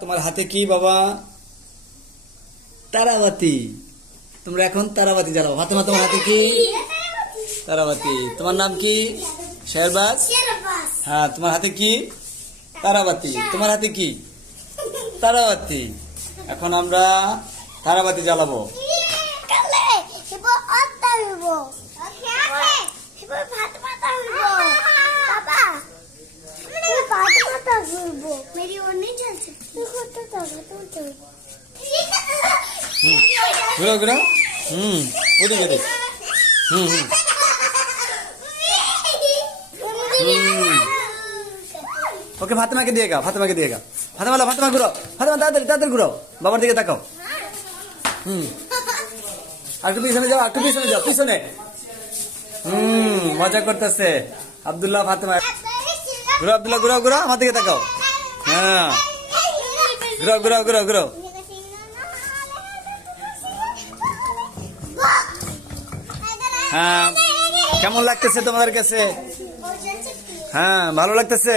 তোমার হাতে কি বাবা? তারাবাতি। তোমরা এখন তারাবাতি জ্বালাও। ফাতেমা তোমার হাতে কি? তারাবাতি। তোমার নাম কি? শেরবাজ। হ্যাঁ, তোমার হাতে কি? তারাবাতি। তোমার হাতে কি? তারাবাতি। এখন আমরা তারাবাতি জ্বালাবো। मेरी और नहीं चल सकती। ঘুরো ঘুরো। ওদিকে দে। ওকে, ফাতেমাকে দিয়ে গাও, ফাতেমাকে দিয়ে গাও। ফাতেমা ঘুরো। ফাতেমা তাড়াতাড়ি তাড়াতাড়ি ঘুরো, বাবার দিকে তাকাও। আর একটু পিছনে যাও, একটু পিছনে যাও, পিছনে। মজা করতেছে আব্দুল্লাহ ফাতেমা। ঘুরো আব্দুল্লাহ, ঘুরো ঘুরো, আমার দিকে তাকাও। হ্যাঁ, ঘুরো ঘুরো ঘুরো ঘুরো। হ্যাঁ, কেমন লাগতেছে তোমাদের কাছে? হ্যাঁ, ভালো লাগতেছে।